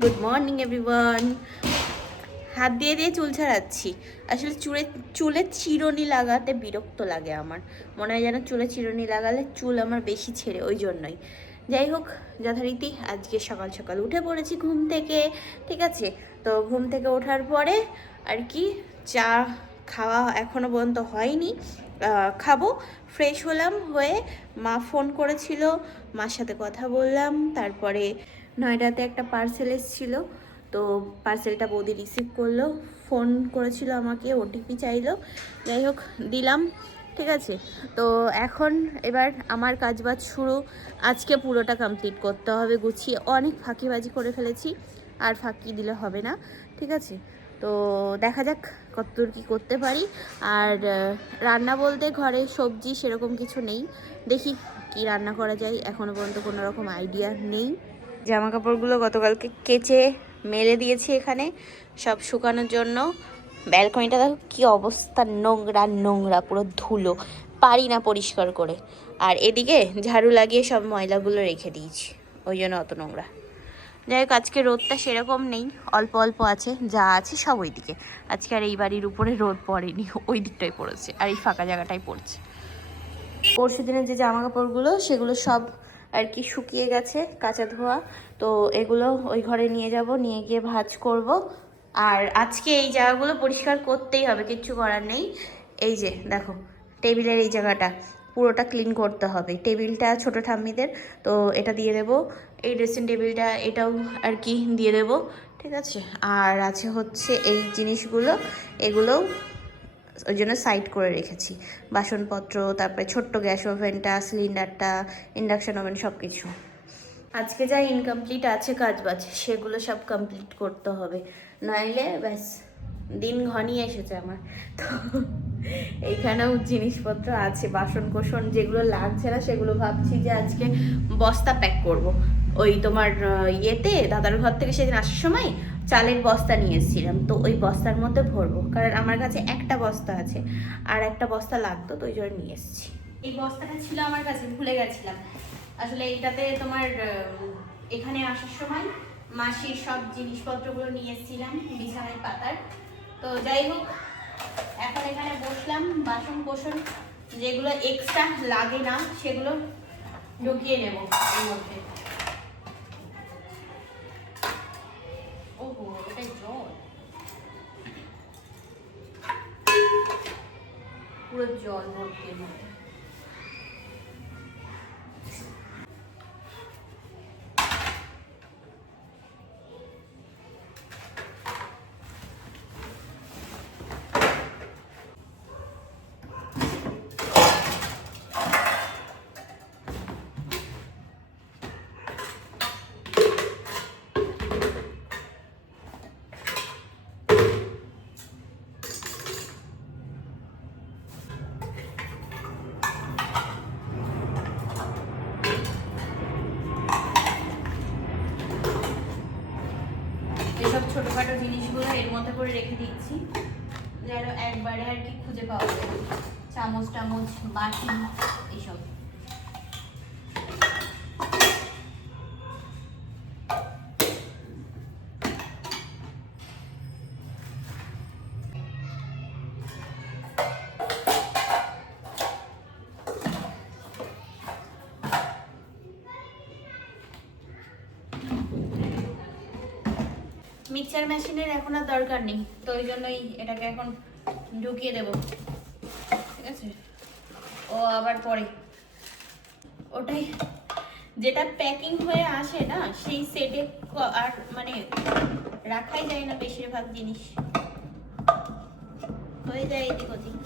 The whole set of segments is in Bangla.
Good morning everyone. হাত দিয়ে দিয়ে চুল ছাড়াচ্ছি। আসলে চুলে চিরুনি লাগাতে বিরক্ত লাগে আমার। মনে হয় যেন চুলে চিরুনি লাগালে চুল আমার বেশি ছেড়ে, ওই জন্যই। যাই হোক, যথারীতি আজকে সকাল সকাল উঠে পড়েছি ঘুম থেকে। ঠিক আছে, তো ঘুম থেকে ওঠার পরে আর কি চা খাওয়া এখনও পর্যন্ত হয়নি, খাবো। ফ্রেশ হলাম, হয়ে মা ফোন করেছিল, মার সাথে কথা বললাম। তারপরে নয়ডাতে একটা পার্সেল এসেছিলো, তো পার্সেলটা বৌদি রিসিভ করলো, ফোন করেছিল আমাকে, ওটিপি চাইলো। যাই হোক দিলাম। ঠিক আছে, তো এখন এবার আমার কাজবাজ শুরু। আজকে পুরোটা কমপ্লিট করতে হবে গুছিয়ে। অনেক ফাঁকিবাজি করে ফেলেছি, আর ফাঁকি দিলে হবে না। ঠিক আছে, তো দেখা যাক কতদূর কী করতে পারি। আর রান্না বলতে ঘরে সবজি সেরকম কিছু নেই, দেখি কি রান্না করা যায়। এখনও পর্যন্ত কোনো রকম আইডিয়া নেই। জামা কাপড়গুলো গতকালকে কেচে মেলে দিয়েছি এখানে সব শুকানোর জন্য। ব্যালকনিটা দেখো কী অবস্থা, নোংরা নোংরা, পুরো ধুলো, পারি না পরিষ্কার করে। আর এদিকে ঝাড়ু লাগিয়ে সব ময়লাগুলো রেখে দিয়েছি, ওই জন্য অত নোংরা। যাই হোক, আজকে রোদটা সেরকম নেই, অল্প অল্প আছে, যা আছে সব ওই দিকে। আজকে আর এই বাড়ির উপরে রোদ পড়েনি, ওই দিকটাই পড়েছে, আর এই ফাঁকা জায়গাটাই পড়ছে। পরশু দিনের যে জামা কাপড়গুলো সেগুলো সব আর কি শুকিয়ে গেছে, কাঁচা ধোয়া। তো এগুলো ওই ঘরে নিয়ে যাব, নিয়ে গিয়ে ভাঁজ করব। আর আজকে এই জায়গাগুলো পরিষ্কার করতেই হবে, কিচ্ছু করার নেই। এই যে দেখো, টেবিলের এই জায়গাটা পুরোটা ক্লিন করতে হবে। টেবিলটা ছোটো ঠাম্মিদের, তো এটা দিয়ে দেবো। এই ড্রেসিং টেবিলটা এটাও আর কি দিয়ে দেবো। ঠিক আছে, আর আছে হচ্ছে এই জিনিসগুলো, এগুলোও ওই জন্য সাইড করে রেখেছি। বাসনপত্র, তারপরে ছোট্ট গ্যাস ওভেনটা, সিলিন্ডারটা, ইন্ডাকশান ওভেন, সব কিছু। আজকে যা ইনকমপ্লিট আছে কাজবাজ, সেগুলো সব কমপ্লিট করতে হবে, নইলে ব্যাস দিন ঘনিয়ে এসেছে আমার। তো এইখানেও জিনিসপত্র আছে, বাসন কোসন যেগুলো লাগছে না সেগুলো ভাবছি যে আজকে বস্তা প্যাক করব। ওই তোমার ইয়েতে দাদার ঘর থেকে সেদিন আসার সময় চালের বস্তা নিয়ে এসেছিলাম, তো ওই বস্তার মধ্যে ভরবো, কারণ আমার কাছে একটা বস্তা আছে, আর একটা বস্তা লাগতো, তো ওই জন্য নিয়ে এসেছি। এই বস্তাটা ছিল আমার কাছে, ভুলে গেছিলাম। আসলে এইটাতে তোমার এখানে আসার সময় মাসির সব জিনিসপত্রগুলো নিয়ে এসেছিলাম বিছানায় পাতার। তো যাই হোক, এখন এখানে বসলাম, বাসন কোসন যেগুলো এক্সট্রা লাগে না সেগুলো ঢুকিয়ে নেব এর মধ্যে। ওহো, এটাই জল, পুরো জল ভর্তি এর মধ্যে। এসব ছোটখাটো জিনিসগুলো এর মধ্যে করে রেখে দিচ্ছি, যেন একবারে আর কি খুঁজে পাওয়া যায়। চামচ টামচ, বাটি, এইসব। মিক্সচার মেশিনের এখন আর দরকার নেই, তো ওই জন্যই এটাকে এখন ঢুকিয়ে দেব। ঠিক আছে, ও আবার পরে ওটাই, যেটা প্যাকিং হয়ে আসে না সেই সেটে আর মানে রাখাই যায় না বেশিরভাগ জিনিস, হয়ে যায় এদিক ওদিক।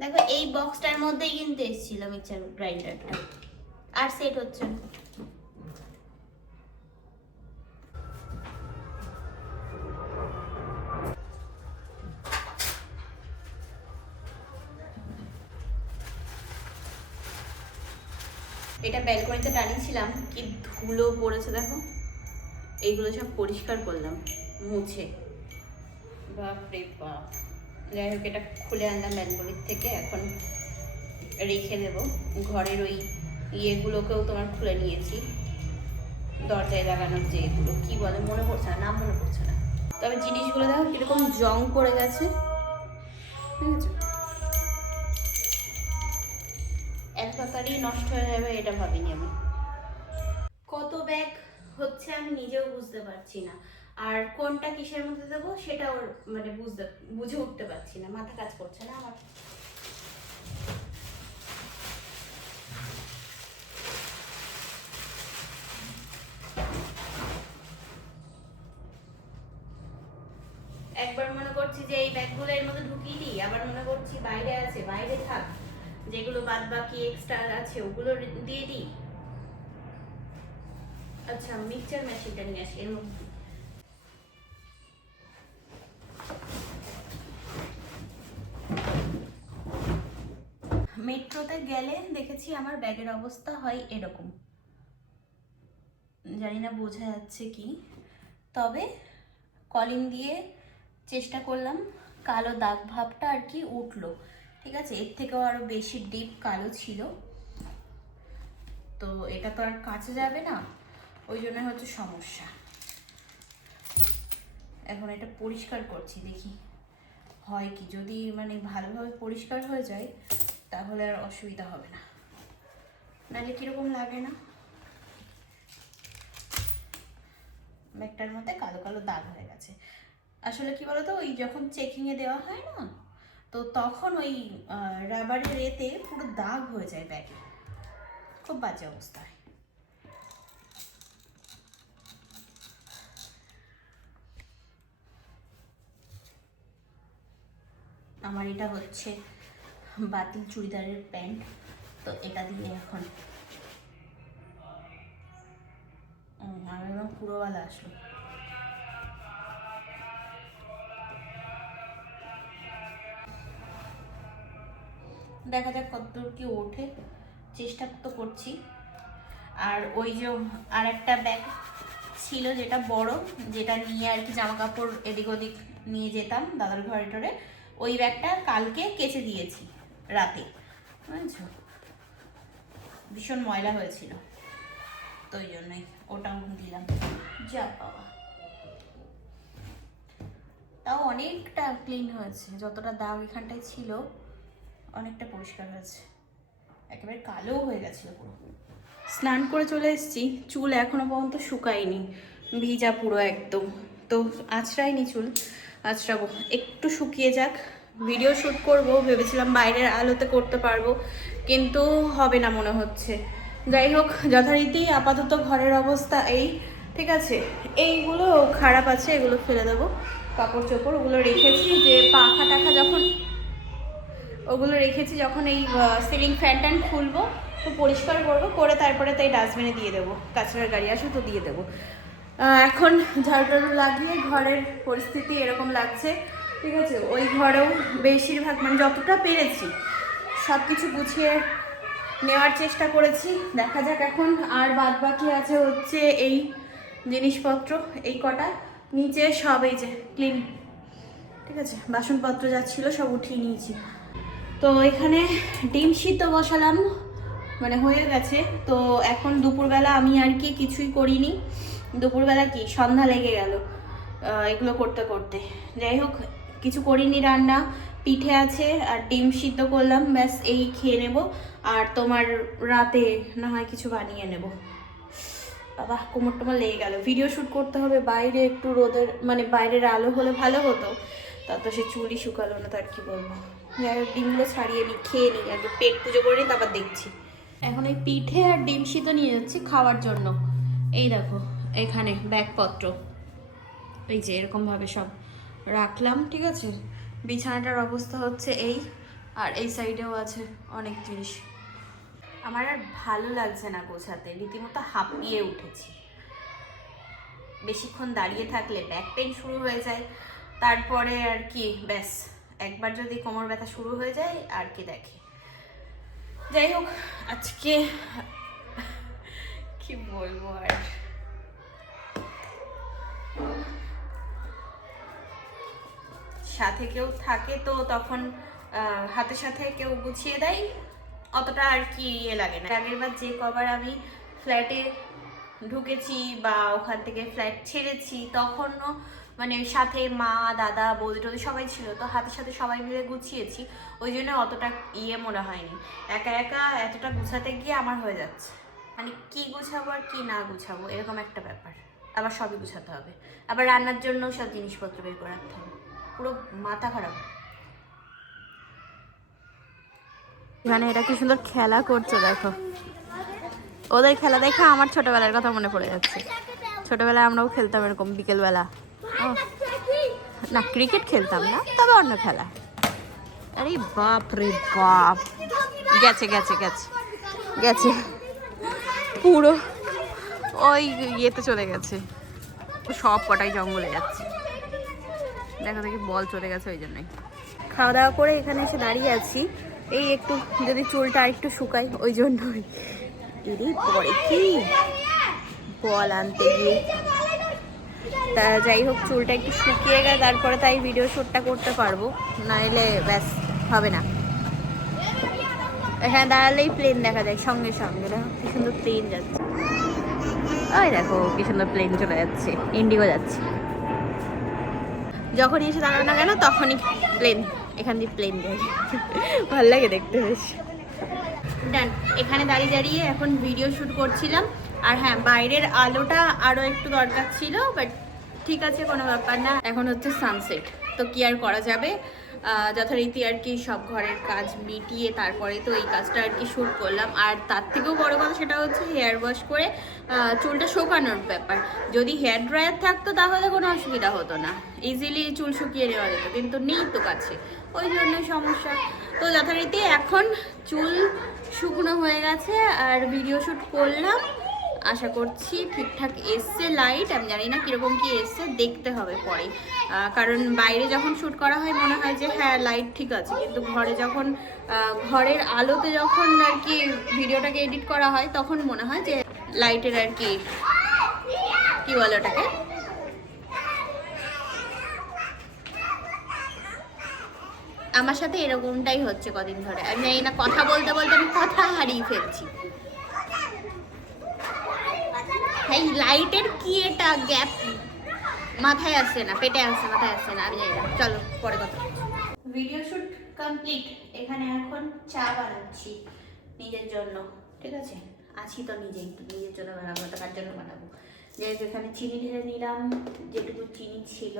দেখো এই বক্সটার মধ্যেই কিন্তু এসেছিল মিক্সচার গ্রাইন্ডারটা, আর সেট হচ্ছে না। এটা ব্যালকনিতে টানিয়েছিলাম, কি ধুলো পড়েছে দেখো। এইগুলো সব পরিষ্কার করলাম মুছে, বাপরে বাপ। যাই হোক, এটা খুলে আনলাম ব্যালকনির থেকে, এখন রেখে দেব। ঘরের ওই ইয়েগুলোকেও তোমার খুলে নিয়েছি, দরজায় লাগানোর যে এগুলো কি বলে মনে পড়ছে না, নাম মনে পড়ছে না। তবে জিনিসগুলো দেখো কিরকম জং পড়ে গেছে, ঠিক আছে? এক তাড়াতাড়ি নষ্ট হয়ে যাবে এটা ভাবিনি আমি। কত ব্যাগ হচ্ছে আমি নিজেও বুঝতে পারছি না, আর কোনটা কিসের মধ্যে দেবো সেটাও মানে বুঝে উঠতে পারছি না, মাথা কাজ করছে না আমার। একবার মনে করছি যে এই ব্যাগগুলো এর মধ্যে ঢুকিয়ে দিই, আবার মনে করছি বাইরে আছে, বাইরে থাক, যেগুলো বাদ বাকি এক্সট্রা আছে ওগুলো দিয়ে দিই। আচ্ছা মিক্সচার মেশিনটা নিয়ে আসি এর মধ্যে। মেট্রোতে গেলে দেখেছি আমার ব্যাগের অবস্থা হয় এরকম, জানি না বোঝা যাচ্ছে কি, তবে কলিং দিয়ে চেষ্টা করলাম, কালো দাগ ভাবটা আর কি উঠলো, ঠিক আছে? এর থেকেও আরো বেশি ডিপ কালো ছিল, তো এটা তো আর কাছে যাবে না, ওই জন্য হচ্ছে সমস্যা। এখন এটা পরিষ্কার করছি, দেখি হয় কি, যদি মানে ভালোভাবে পরিষ্কার হয়ে যায় তাহলে আর অসুবিধা হবে না, নাহলে কিরকম লাগে না ব্যাগটার মধ্যে কালো কালো দাগ হয়ে গেছে। আসলে কি বলতো, ওই যখন চেকিংয়ে দেওয়া হয় না, তো তখন ওই রাবারের এতে পুরো দাগ হয়ে যায় ব্যাগে, খুব বাজে অবস্থায়। আমার এটা হচ্ছে বাতিল চুড়িদারের প্যান্ট, তো এটা দিয়ে এখন আমার পুরোওয়ালা আসলো। দেখা যাক কতদূর কি ওঠে, চেষ্টা তো করছি। আর ওই যে আর একটা ব্যাগ ছিল যেটা বড়, যেটা নিয়ে আর কি জামা কাপড় এদিক ওদিক নিয়ে যেতাম দাদার ঘরে টরে, ওই ব্যাগটা কালকে কেচে দিয়েছি রাতে, বুঝছো? ভীষণ ময়লা হয়েছিল, তো ওই জন্যই ওটাও দিলাম। যা বাবা, তাও অনেকটা ক্লিন হয়েছে, যতটা দাগ এখানটায় ছিল অনেকটা পরিষ্কার হয়েছে, একেবারে কালো হয়ে গেছিল পুরো। স্নান করে চলে এসেছি, চুল এখনো পর্যন্ত শুকায়নি, ভিজা পুরো একদম, তো আঁচড়াইনি চুল, আঁচড়াবো, একটু শুকিয়ে যাক। ভিডিও শ্যুট করব ভেবেছিলাম, বাইরের আলোতে করতে পারবো, কিন্তু হবে না মনে হচ্ছে। যাই হোক, যথারীতি আপাতত ঘরের অবস্থা এই, ঠিক আছে? এইগুলো খারাপ আছে, এগুলো ফেলে দেবো, কাপড় চোপড় ওগুলো রেখেছি, যে পাখা টাখা যখন ওগুলো রেখেছি, যখন এই সিলিং ফ্যান ট্যান খুলবো তো পরিষ্কার করবো, করে তারপরে তাই ডাস্টবিনে দিয়ে দেবো, কাঁচড়ার গাড়ি আসবে তো দিয়ে দেবো। এখন ঝাড়ু টাড়ু লাগিয়ে ঘরের পরিস্থিতি এরকম লাগছে, ঠিক আছে? ওই ঘরেও বেশিরভাগ মানে যতটা পেরেছি সব কিছু গুছিয়ে নেওয়ার চেষ্টা করেছি, দেখা যাক এখন। আর বাদ বাকি আছে হচ্ছে এই জিনিসপত্র, এই কটা, নিচে সব এই যে ক্লিন, ঠিক আছে? বাসনপত্র যা ছিল সব উঠিয়ে নিয়েছি। তো এখানে ডিম সিদ্ধ বসালাম, মানে হয়ে গেছে। তো এখন দুপুরবেলা আমি আর কি কিছুই করিনি, দুপুরবেলা কি সন্ধ্যা লেগে গেল এগুলো করতে করতে। যাই হোক, কিছু করিনি রান্না, পিঠে আছে আর ডিম সিদ্ধ করলাম, ব্যাস এই খেয়ে নেব। আর তোমার রাতে না হয় কিছু বানিয়ে নেব। বাবা, কোমর টোমর লেগে গেল, ভিডিও শ্যুট করতে হবে, বাইরে একটু রোদের মানে বাইরের আলো হলে ভালো হতো, তার তো সে চুলই শুকালো না, তার কি বলবো। যাই হোক, ডিমগুলো ছাড়িয়ে নিই, খেয়ে নিই, আগে পেট পুজো করে নিই, তারপর দেখছি। এখন এই পিঠে আর ডিম সিদ্ধ নিয়ে যাচ্ছি খাওয়ার জন্য। এই দেখো এখানে ব্যাগপত্র এই যে এরকমভাবে সব রাখলাম, ঠিক আছে? বিছানাটার অবস্থা হচ্ছে এই, আর এই সাইডেও আছে অনেক জিনিস। আমার আর ভালো লাগছে না গোছাতে, রীতিমতো হাঁপিয়ে উঠেছি। বেশিক্ষণ দাঁড়িয়ে থাকলে ব্যাক পেন শুরু হয়ে যায়, তারপরে আর কি ব্যাস, একবার যদি কোমর ব্যথা শুরু হয়ে যায় আর কি দেখে। যাই হোক, আজকে কি বলবো আর, সাথে কেউ থাকে তো তখন হাতে সাথে কেউ গুছিয়ে দেয়, অতটা আর কি ইয়ে লাগে না। আগের বার যে কবার আমি ফ্ল্যাটে ঢুকেছি বা ওখান থেকে ফ্ল্যাট ছেড়েছি তখনও মানে সাথে মা দাদা বৌদি টৌদি সবাই ছিল, তো হাতের সাথে সবাই মিলে গুছিয়েছি, ওই জন্য অতটা মনে হয়নি। একা একা এতটা গুছাতে গিয়ে আমার হয়ে যাচ্ছে মানে কি গুছাবো আর কি না গুছাবো এরকম একটা ব্যাপার। আবার সবই গুছাতে হবে, আবার রান্নার জন্য সব জিনিসপত্র বের করে রাখতে হবে, পুরো মাথা খারাপ। এখানে এটা কি সুন্দর খেলা করছে দেখো, ওদের খেলা দেখে আমার ছোটবেলার কথা মনে পড়ে যাচ্ছে। ছোটবেলায় আমরাও খেলতাম এরকম বিকেলবেলা, না ক্রিকেট খেলতাম না, তবে অন্য খেলা। আরে বাপ রে বাপ, গেছে গেছে গেছে গেছে পুরো ওই ইয়েতে চলে গেছে, সব কটাই জঙ্গলে যাচ্ছে। দেখো দেখি বল চলে গেছে, ওই জন্যই। খাওয়া দাওয়া করে এখানে এসে দাঁড়িয়ে আছি, এই একটু যদি চুলটা আর একটু শুকাই ওই জন্যই। দিদি পরে কি বল আনতে গিয়ে, তা যাই হোক চুলটা একটু শুকিয়ে গেলে তারপরে তাই ভিডিও শ্যুটটা করতে পারবো, নাহলে ব্যাস হবে না। এখানে দাঁড়ালেই প্লেন দেখা যায় সঙ্গে সঙ্গে, দেখো কি সুন্দর প্লেন যাচ্ছে, ওই দেখো কি সুন্দর প্লেন চলে যাচ্ছে, ইন্ডিগো যাচ্ছে। যখনই এসে দাঁড়ানো না কেন তখনই প্লেন, এখান দিয়ে প্লেন যায়, ভাল লাগে দেখতে বেশ। ডান, এখানে দাঁড়িয়ে দাঁড়িয়ে এখন ভিডিও শ্যুট করছিলাম। আর হ্যাঁ, বাইরের আলোটা আরও একটু দরকার ছিল, বাট ঠিক আছে কোনো ব্যাপার না। এখন হচ্ছে সানসেট, তো কি আর করা যাবে, যথারীতি আর কি সব ঘরের কাজ মিটিয়ে তারপরে তো এই কাজটা আর কি শ্যুট করলাম। আর তার থেকেও বড় কথা সেটা হচ্ছে হেয়ার ওয়াশ করে চুলটা শুকানোর ব্যাপার। যদি হেয়ার ড্রায়ার থাকতো তাহলে কোনো অসুবিধা হতো না, ইজিলি চুল শুকিয়ে নেওয়া যেত, কিন্তু নেই তো কাছে, ওই জন্যই সমস্যা। তো যথারীতি এখন চুল শুকনো হয়ে গেছে আর ভিডিও শ্যুট করলাম, আশা করছি ঠিকঠাক এসছে লাইট। আমি জানি না কীরকম কি এসছে, দেখতে হবে পরে, কারণ বাইরে যখন শ্যুট করা হয় মনে হয় যে হ্যাঁ লাইট ঠিক আছে, কিন্তু ঘরে যখন ঘরের আলোতে যখন আর কি ভিডিওটাকে এডিট করা হয় তখন মনে হয় যে লাইটের আর কি কী বলে ওটাকে, আমার সাথে এরকমটাই হচ্ছে কদিন ধরে। আমি জানি না, কথা বলতে বলতে আমি কথা হারিয়ে ফেলছি। এই লাইটের কি এটা গ্যাপ মাথায় আসছে না, পেটে আসছে, মাথায় আসছে না, আমি জানি না। চলো পরে কথা। ভিডিও শুট কমপ্লিট, এখানে এখন চা বানাচ্ছি নিজের জন্য, ঠিক আছে? আছি তো নিজেই, তো নিজের জন্য বানাবো, তো কার জন্য বানাবো? যাই হোক, এখানে চিনি ঢেলে নিলাম, যেটুকু চিনি ছিল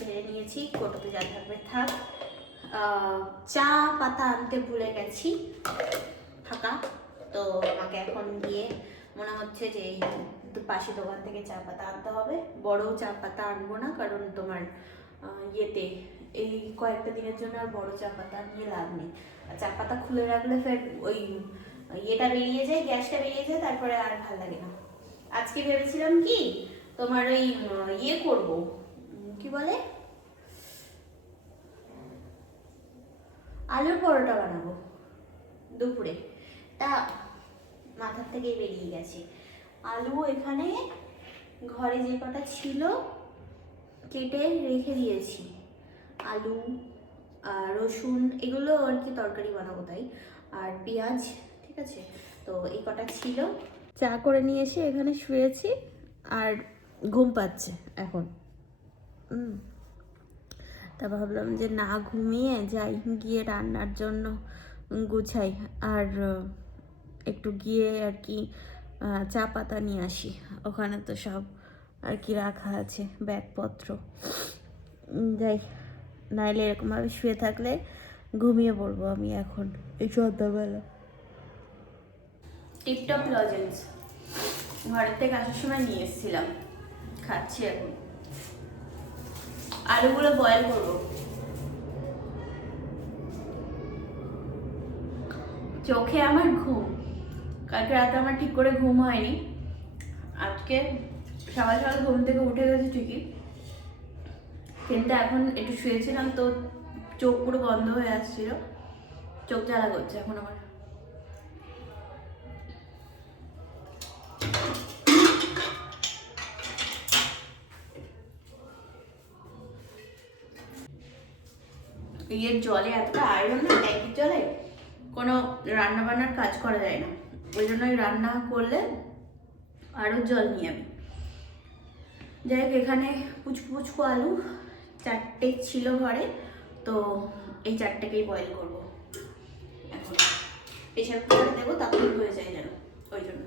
ঢেলে নিয়েছি, কোটোতে যা থাকবে থাক। চা পাতা আনতে ভুলে গেছি ফাঁকা, তো আমাকে এখন গিয়ে মনে হচ্ছে যে এই পাশে দোকান থেকে চা পাতা আনতে হবে। বড় চা পাতা আনবো না, কারণ তোমার ইয়েতে এই কয়েকটা দিনের জন্য আর বড় চা পাতা নিয়ে লাভ নেই। আর চা পাতা খুলে রাখলে ফের ওই ইয়েটা বেরিয়ে যায়, গ্যাসটা বেরিয়ে যায়, তারপরে আর ভালো লাগে না। আজকে ভেবেছিলাম কি তোমার ওই ইয়ে করবো, কি বলে, আলুর পরোটা বানাবো দুপুরে, তা মাথার থেকে বেরিয়ে গেছে। আলু এখানে ঘরে যে কটা ছিল কেটে রেখে দিয়েছি, আলু রসুন এগুলো আর কি তরকারি বানাবো তাই, আর পেঁয়াজ, ঠিক আছে? তো এই কটা ছিল। চা করে নিয়ে এসে এখানে শুয়েছি আর ঘুম পাচ্ছে এখন। তা ভাবলাম যে না ঘুমিয়ে যাই, গিয়ে রান্নার জন্য গুছাই, আর একটু গিয়ে আর কি চা পাতা নিয়ে আসি, ওখানে তো সব আর কি রাখা আছে ব্যাগপত্র। যাই, নাইলে এরকমভাবে শুয়ে থাকলে ঘুমিয়ে পড়বো আমি এখন এই সন্ধ্যাবেলা। টিপটপ লজেন্স ঘরের থেকে আসার সময় নিয়ে এসেছিলাম, খাচ্ছি এখন। আলুগুলো বয়েল করবো। চোখে আমার ঘুম, কালকে রাতে আমার ঠিক করে ঘুম হয়নি। আজকে সকাল সকাল ঘুম থেকে উঠে গেছি ঠিকই, কিন্তু এখন একটু শুয়েছিলাম তো চোখ পুরো বন্ধ হয়ে আসছিল, চোখ জ্বালা করছে এখন আমার। এর জলে এতটা আয়রন না, ট্যাঙ্কির জলে কোনো রান্না বান্নার কাজ করা যায় না, ওই জন্যই রান্না করলে আরও জল নিই আমি। যাই হোক, এখানে পুচকু পুচকু আলু 4টে ছিল ঘরে, তো এই 4টেকেই বয়েল করবো। এখন প্রেশার কুকারে দেবো, তাড়াতাড়ি হয়ে যায় যেন, ওই জন্য।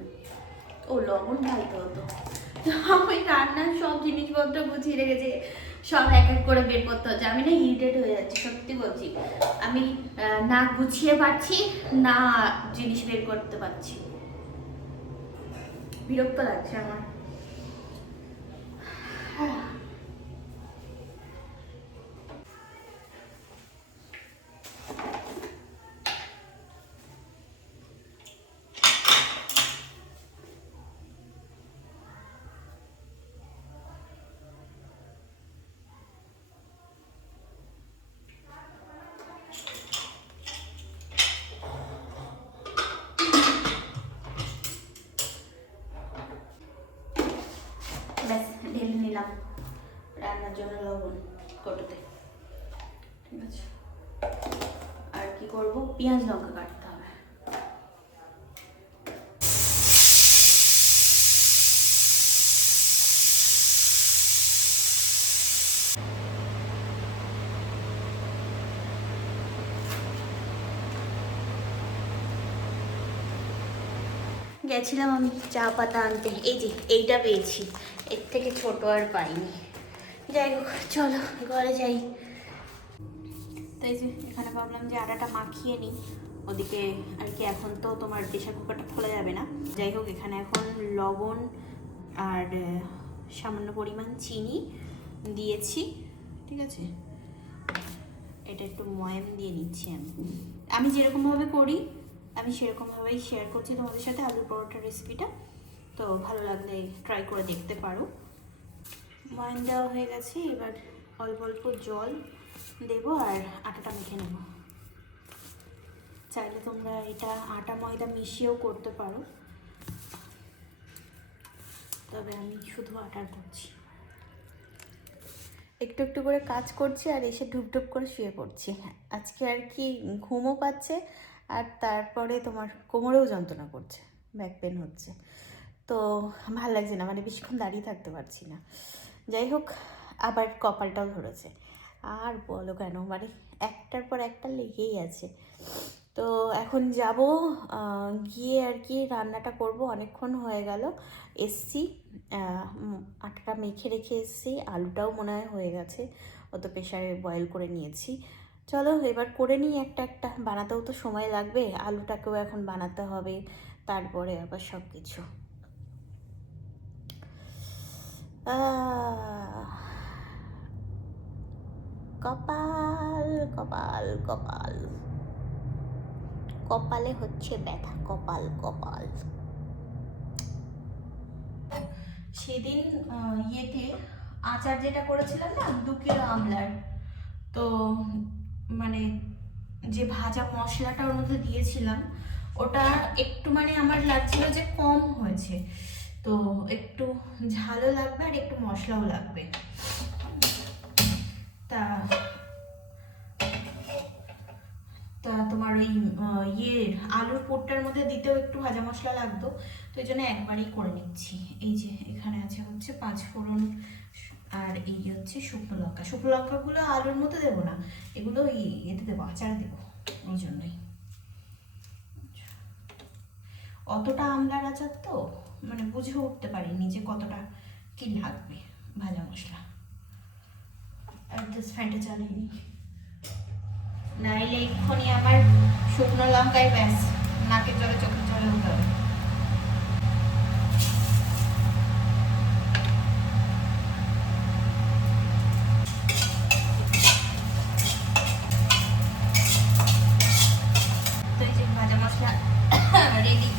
ও লবণ ঢালতে হতো। আমি রান্নার সব জিনিসপত্র গুছিয়ে রেখেছি, সব এক এক করে বের করতে হচ্ছে। আমি না ইরিটেট হয়ে যাচ্ছি, সত্যি বলছি। আমি না গুছিয়ে পারছি, না জিনিস বের করতে পারছি, বিরক্ত লাগছে আমার। ব্যাস ঢেলে নিলাম রান্নার জন্য লবণ কটোতে, ঠিক আছে। আর কি করবো, পেঁয়াজ লঙ্কা কাটতে হবে। গেছিলাম আমি চা পাতা আনতে, এই যে এইটা পেয়েছি, এর থেকে ছোট আর পাইনি। যাই হোক, চলো ঘরে যাই। তাই যে এখানে ভাবলাম যে আটাটা মাখিয়ে নিই, ওদিকে আর কি। এখন তো তোমার প্রেশার কুকারটা খোলা যাবে না। যাই হোক, এখানে এখন লবণ আর সামান্য পরিমাণ চিনি দিয়েছি, ঠিক আছে। এটা একটু ময়াম দিয়ে নিচ্ছি আমি যেরকমভাবে করি, আমি সেরকমভাবেই শেয়ার করছি তোমাদের সাথে আলুর পরোটার রেসিপিটা। তো ভালো লাগলে ট্রাই করে দেখতে পারো। ময়াম দেওয়া হয়ে গেছে, এবার অল্প অল্প জল দেবো আর আটাটা মেখে নেব। চাইলে তোমরা এটা আটা ময়দা মিশিয়েও করতে পারো, তবে আমি শুধু আটার করছি। একটু একটু করে কাজ করছি আর এসে ঢুকঢুক করে শুয়ে পড়ছি। আজকে আর কি ঘুমও পাচ্ছে, আর তারপরে তোমার কোমরেও যন্ত্রণা করছে, ব্যাক পেন হচ্ছে। তো ভাল লাগছে না, মানে বেশিক্ষণ দাঁড়িয়ে থাকতে পারছি না। যাই হোক, আবার কপালটাও ধরেছে। আর বলো কেন, মানে একটার পর একটা লেগেই আছে। তো এখন যাব, গিয়ে আর কি রান্নাটা করব। অনেকক্ষণ হয়ে গেল এসছি, আটাটা মেখে রেখে এসছি। আলুটাও মনে হয় হয়ে গেছে, ও তো প্রেশারে বয়েল করে নিয়েছি। চলো এবার করে নিই একটা একটা, বানাতেও তো সময় লাগবে, আলুটাকেও এখন বানাতে হবে, তারপরে আবার সব কিছু। কপাল কপাল কপাল, কপালে হচ্ছে ব্যথা, কপাল কপাল। সেদিন ইয়েতে আচার যেটা করেছিলাম না 2 কিলো আমলার, তো মানে যে ভাজা মশলাটা ওর মধ্যে দিয়েছিলাম, ওটা একটু মানে আমার লাগছিল যে কম হয়েছে। তো একটু ঝালও লাগবে আর একটু মশলাও লাগবে। তা তোমার ওই আলুর পোটটার মধ্যে দিতেও একটু ভাজা মশলা লাগতো, তো এই জন্য একবারই করে নিচ্ছি। এই যে এখানে আছে হচ্ছে 5 ফোড়ন, আর এই হচ্ছে শুকনো লঙ্কা। শুকনো লঙ্কাগুলো আলুর মধ্যে দেবো না, এগুলো এতে দেবো, আচারে দেবো, ওই জন্যই। অতটা আমলার আচার তো মানে বুঝে উঠতে পারিনি যে কতটা কি লাগবে ভাজা মশলা। আর জাস্ট ফ্যানটা চালিয়ে নিই, নাইলে এক্ষুনি আমার শুকনো লঙ্কায় ব্যাস নাকের জলে চোখের জলে হতে হবে। তো এই যে ভাজা মশলা রেডি।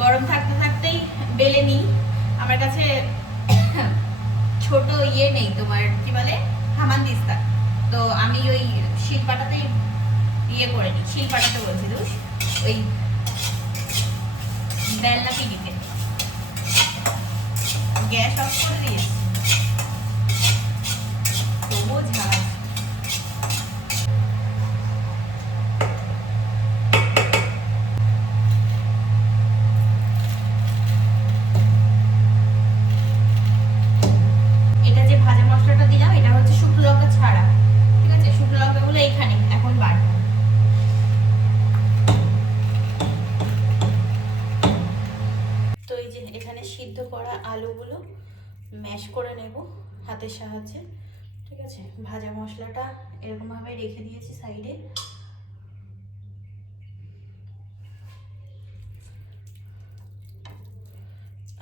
গরম থাকতে থাকতেই বেলে নিই। আমার কাছে ছোট নেই, তোমার কি বলে হামানদিস্তা, তো আমি ওই শিলপাটাতেই করে নিই। শিলপাটাতে বলছি দোষ, ওই বেলনা পিড়িতে। গ্যাস অফ করে দিয়েছি, তবুও ঝাল। নেব হাতের সাহায্যে। ঠিক আছে, ভাজা মশলাটা এরকমভাবে রেখে দিয়েছি সাইডে।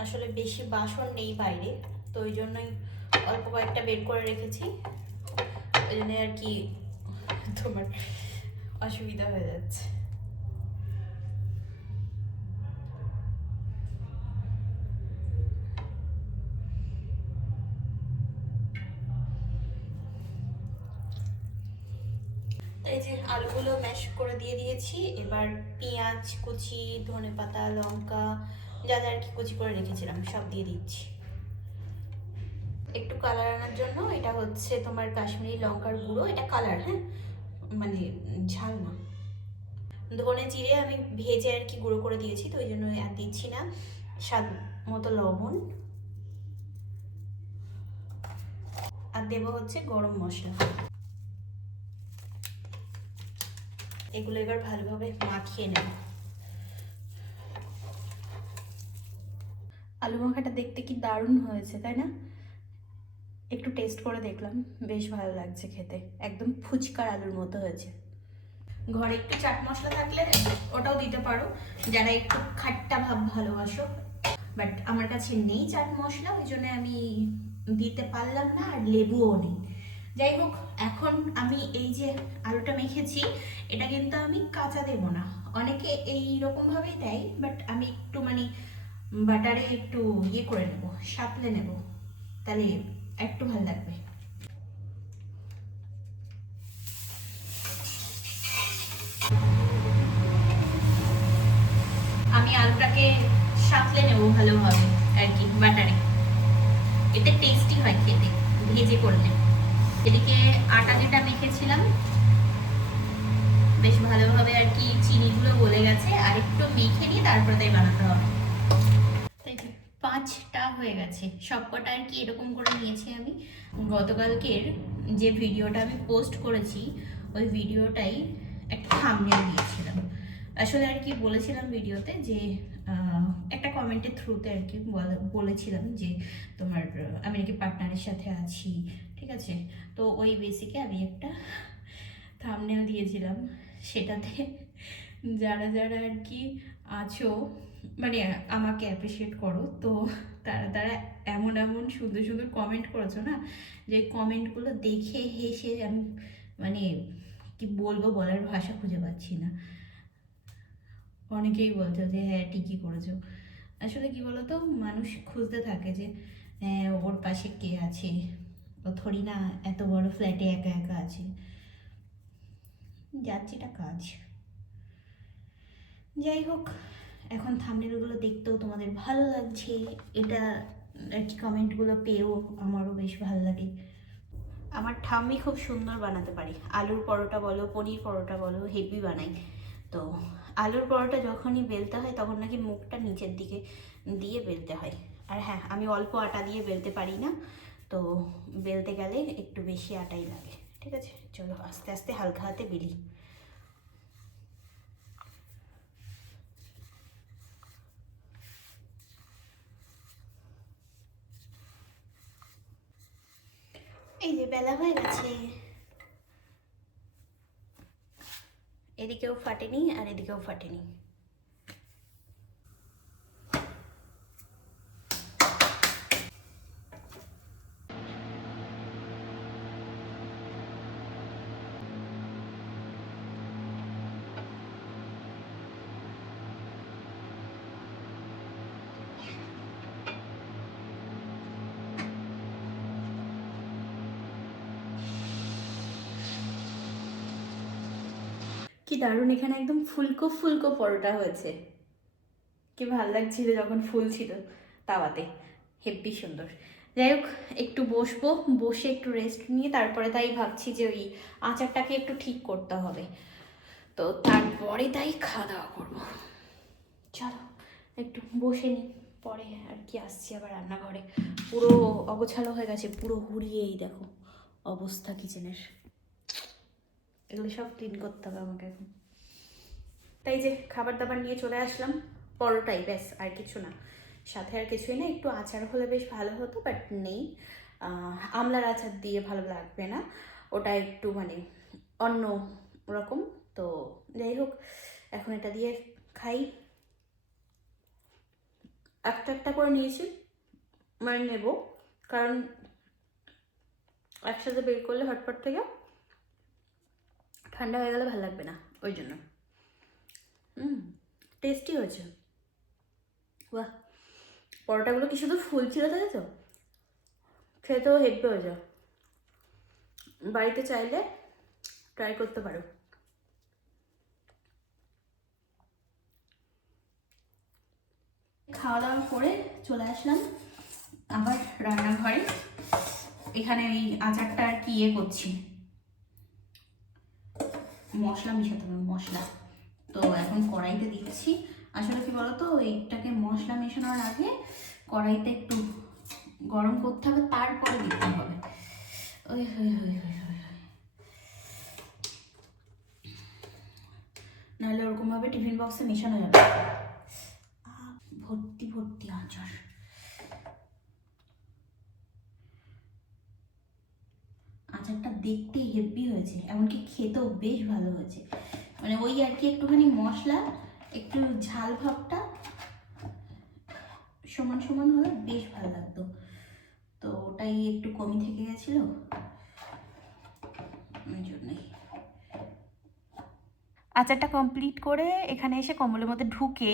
আসলে বেশি বাসন নেই বাইরে, তো ওই জন্যই অল্প কয়েকটা বের করে রেখেছি, ওই জন্য আর কি তোমার অসুবিধা হয়ে যাচ্ছে। এই যে আলুগুলো ম্যাশ করে দিয়ে দিয়েছি, এবার পেঁয়াজ কুচি, ধনেপাতা, লঙ্কা, যা যা আর কি কুচি করে রেখেছিলাম সব দিয়ে দিচ্ছি। একটু কালার আনার জন্য এটা হচ্ছে তোমার কাশ্মীরি লঙ্কার গুঁড়ো, এটা কালার, হ্যাঁ, মানে ঝাল না। ধনে জিরে আমি ভেজে আর কি গুঁড়ো করে দিয়েছি, তো ওই জন্য আর দিচ্ছি না। স্বাদ মতো লবণ, আর দেবো হচ্ছে গরম মশলা। এগুলো এবার ভালোভাবে মাখিয়ে নেব। আলু মাখাটা দেখতে কি দারুণ হয়েছে, তাই না? একটু টেস্ট করে দেখলাম, বেশ ভালো লাগছে খেতে, একদম ফুচকার আলুর মতো হয়েছে। ঘরে একটু চাট মশলা থাকলে ওটাও দিতে পারো, যারা একটু খাট্টা ভাব ভালোবাসো, বাট আমার কাছে নেই চাট মশলা, ওই জন্য আমি দিতে পারলাম না, আর লেবুও নেই। যাই হোক, এখন আমি এই যে আলুটা মেখেছি, এটা কিন্তু আমি কাঁচা দেবো না, অনেকে এই রকমভাবেই দেয়, বাট আমি একটু মানে বাটারে একটু ইয়ে করে নেব, সাঁতলে নেব, তাহলে একটু ভালো লাগবে। আমি আলুটাকে সাঁতলে নেব ভালোভাবে আর কি বাটারে, এতে টেস্টি হয় খেতে ভেজে করলে। এদিকে আটা যেটা মেখেছিলাম বেশ ভালোভাবে আর কি চিনিগুলো গলে গেছে, আর একটু মেখে নিয়ে তারপরে তাই বানাতে হবে। 5টা হয়ে গেছে, সবকটা আর কি এরকম করে নিয়েছি আমি। গতকালকের যে ভিডিওটা আমি পোস্ট করেছি, ওই ভিডিওটাই একটা থাম্বনেল দিয়েছিলাম। আসলে আর কি বলেছিলাম ভিডিওতে যে একটা কমেন্টের থ্রুতে আর কি বলেছিলাম যে তোমার আমি নাকি পার্টনারের সাথে আছি, ঠিক আছে, তো ওই বেসিকে আমি একটা থাম্বনেল দিয়েছিলাম। সেটাতে যারা যারা আর কি আছো, মানে আমাকে অ্যাপ্রিসিয়েট করো, তো তারা তারা এমন এমন সুন্দর সুন্দর কমেন্ট করেছো না, যে কমেন্টগুলো দেখে হেসে আমি মানে কি বলবো, বলার ভাষা খুঁজে পাচ্ছি না। অনেকেই বলছো যে হ্যাঁ ঠিকই করেছো। আসলে কি বলতো, মানুষ খুঁজতে থাকে যে ওর পাশে কে আছে, ও থোড়ি না এত বড় ফ্ল্যাটে একা একা আছে, যাচ্ছে এটা কাজ। যাই হোক, এখন থাম্বনেলগুলো দেখতেও তোমাদের ভালো লাগছে, এটা আর কি কমেন্টগুলো পেয়েও আমারও বেশ ভালো লাগে। আমার ঠাম্মি খুব সুন্দর বানাতে পারে, আলুর পরোটা বলো, পনির পরোটা বলো, হেভি বানাই। তো আলুর পরোটা যখনই বেলতে হয় তখন নাকি মুখটা নিচের দিকে দিয়ে বেলতে হয়। আর হ্যাঁ, আমি অল্প আটা দিয়ে বেলতে পারি না, তো বেলতে গেলে একটু বেশি আটাই লাগে। ঠিক আছে, চলো আস্তে আস্তে হালকা হাতে বেলি। এই যে বেলা হয়ে গেছে, এদিকেও ফাটেনি আর এদিকেও ফাটেনি। কি দারুণ, এখানে একদম ফুলকো ফুলকো পরোটা হয়েছে, কি ভাল লাগছিল যখন ফুল ছিল তাওয়াতে, হেব্বি সুন্দর। যাই হোক, একটু বসবো, বসে একটু রেস্ট নিয়ে তারপরে তাই ভাবছি যে ওই আচারটাকে একটু ঠিক করতে হবে, তো তারপরে তাই খাওয়া দাওয়া করবো। চলো একটু বসে নিই, পরে আর কি আসছি আবার রান্নাঘরে। পুরো অগোছালো হয়ে গেছে, পুরো হুড়িয়েই দেখো অবস্থা কিচেনের, এগুলো সব ক্লিন করতে হবে আমাকে এখন। তাই যে খাবার দাবার নিয়ে চলে আসলাম, পরোটাই ব্যাস, আর কিছু না, সাথে আর কিছুই না। একটু আচার হলে বেশ ভালো হতো, বাট নেই। আমলার আচার দিয়ে ভালো লাগবে না, ওটা একটু মানে অন্য রকম। তো যাই হোক, এখন এটা দিয়ে খাই। একটা একটা করে নিয়েছি, মানে নেব, কারণ একসাথে বের করলে হটপট থেকে ঠান্ডা হয়ে গেলে ভালো লাগবে না, ওই জন্য। টেস্টি হয়েছে। বাহ, পরোটাগুলো কি শুধু ফুল ছিল, তাই তো খেতেও হেব্বে হয়ে যায়। বাড়িতে চাইলে ট্রাই করতে পারো। খাওয়া দাওয়া করে চলে আসলাম আবার রান্নাঘরে। এখানে এই আচারটা আর কি করছি, মশলা মিশাতে হবে, মশলা। তো এখন কড়াইতে দিচ্ছি। আসলে কি বলতো, এইটাকে মশলা মেশানোর আগে কড়াইতে একটু গরম করতে হবে, তারপরে দিতে হবে। ওই নাহলে ওরকমভাবে টিফিন বক্সে মেশানো যাবে। ভর্তি ভর্তি আচার। আচারটা দেখতে হেভি হয়েছে, এমনকি খেতেও বেশ ভালো হয়েছে। মানে ওই আর কি, একটুখানি মশলা, একটু ঝাল ভাবটা সমান সমান হলে বেশ ভালো লাগতো। তো ওটাই একটু কমই থেকে গেছিল, ওই জন্যই। আচারটা কমপ্লিট করে এখানে এসে কম্বলের মধ্যে ঢুকে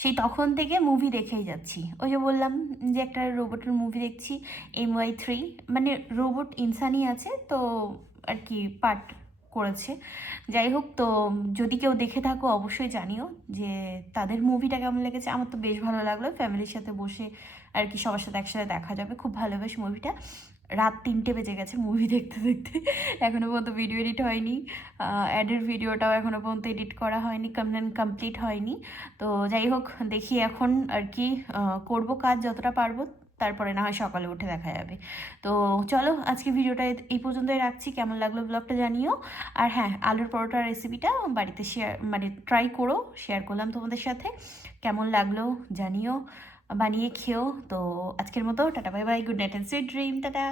সেই তখন থেকে মুভি দেখেই যাচ্ছি। ওই যে বললাম যে একটা রোবটের মুভি দেখছি, MY3, মানে রোবট ইনসানই আছে তো আর কি, পার্ট করেছে। যাই হোক, তো যদি কেউ দেখে থাকো অবশ্যই জানিও যে তাদের মুভিটা কেমন লেগেছে। আমার তো বেশ ভালো লাগলো, ফ্যামিলির সাথে বসে আর কি সবার সাথে একসাথে দেখা যাবে, খুব ভালোবেসে মুভিটা। রাত 3টে বেজে গেছে মুভি দেখতে দেখতে, এখনও পর্যন্ত ভিডিও এডিট হয়নি, অ্যাডের ভিডিওটাও এখনও পর্যন্ত এডিট করা হয়নি, কমপ্লিট হয়নি। তো যাই হোক, দেখি এখন আর কি করবো কাজ যতটা পারবো, তারপরে না হয় সকালে উঠে দেখা যাবে। তো চলো, আজকে ভিডিওটা এই পর্যন্তই রাখছি। কেমন লাগলো ব্লগটা জানিও। আর হ্যাঁ, আলুর পরোটার রেসিপিটা বাড়িতে শেয়ার, মানে ট্রাই করো, শেয়ার করলাম তোমাদের সাথে। কেমন লাগলো জানিও, বানিয়ে খেও। তো আজকের মতো tata, bye bye, good night and sweet dream, tata.